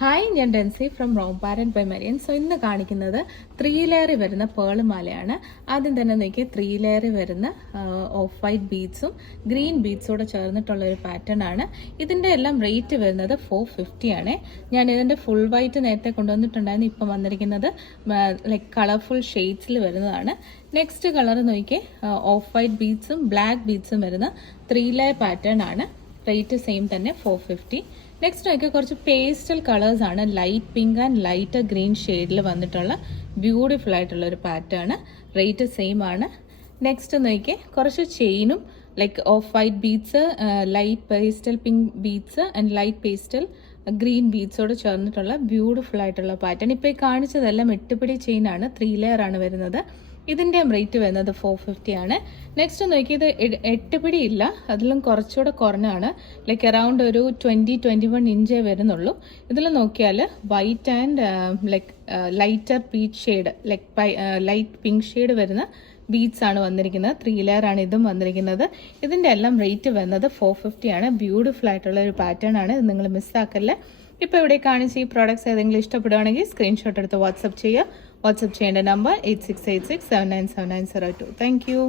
Hi, ഞാൻ Densy from Rome parent by Marian. So ഇന്ന് കാണിക്കുന്നത് 3 ലെയറിൽ വരുന്ന പേൾ മാലയാണ്. ആദ്യം തന്നെ നോക്കി 3 ലെയറിൽ വരുന്ന ഓഫ് വൈറ്റ് ബീഡ്സും ഗ്രീൻ ബീഡ്സോടെ ചേർന്നിട്ടുള്ള ഒരു പാറ്റേൺ ആണ്. ഇതിൻ്റെ എല്ലാം റേറ്റ് വരുന്നത് 450 ആണ്. ഞാൻ ഇതിൻ്റെ ഫുൾ വൈറ്റ് നേരത്തെ കൊണ്ടുവന്നിട്ടുണ്ടായിരുന്നു. ഇപ്പം വന്നിരിക്കുന്നത് ലൈക്ക് കളർഫുൾ ഷെയ്ഡ്സിൽ വരുന്നതാണ്. നെക്സ്റ്റ് കളർ നോക്കി ഓഫ് വൈറ്റ് ബീഡ്സും ബ്ലാക്ക് ബീഡ്സും വരുന്ന 3 ലെയർ പാറ്റേൺ ആണ്. റേറ്റ് സെയിം തന്നെ 450. നെക്സ്റ്റ് നോക്കിയാൽ കുറച്ച് പേസ്റ്റൽ കളേഴ്സ് ആണ്. Light pink and light green ഷെയ്ഡിൽ വന്നിട്ടുള്ള ബ്യൂട്ടിഫുൾ ആയിട്ടുള്ള ഒരു പാറ്റേൺ. റേറ്റ് സെയിം ആണ്. നെക്സ്റ്റ് നോക്കിയാൽ കുറച്ച് ചെയിനും like off white beads, light pastel pink beads and light pastel green ബീഡ്സോട് ചേർന്നിട്ടുള്ള ബ്യൂട്ടിഫുൾ ആയിട്ടുള്ള പാറ്റേൺ. ഇപ്പോൾ ഈ കാണിച്ചതെല്ലാം 8 പിടി ചെയിനാണ്. 3 ലെയർ ആണ് വരുന്നത്. ഇതിൻ്റെ റേറ്റ് വരുന്നത് 450 ആണ്. നെക്സ്റ്റ് നോക്കിയത് 8 പിടി ഇല്ല, അതിലും കുറച്ചുകൂടെ കുറഞ്ഞാണ്. ലൈക്ക് അറൗണ്ട് ഒരു 20-21 ഇഞ്ചേ വരുന്നുള്ളൂ. ഇതിൽ നോക്കിയാൽ white and like lighter peach shade, like light pink shade വരുന്ന ബീഡ്സ് ആണ് വന്നിരിക്കുന്നത്. 3 ലെയർ ആണ് ഇതും വന്നിരിക്കുന്നത്. ഇതിൻ്റെ എല്ലാം റേറ്റ് വരുന്നത് 450 ആണ്. ബ്യൂട്ടിഫുൾ ആയിട്ടുള്ള ഒരു പാറ്റേൺ ആണ്. ഇത് നിങ്ങൾ മിസ്സാക്കല്ലേ. ഇപ്പോൾ ഇവിടെ കാണിച്ച ഈ പ്രോഡക്ട്സ് ഏതെങ്കിലും ഇഷ്ടപ്പെടുകയാണെങ്കിൽ സ്ക്രീൻഷോട്ട് എടുത്ത് വാട്സപ്പ് ചെയ്യുക. വാട്സപ്പ് ചെയ്യേണ്ട നമ്പർ 8686797902. Thank you.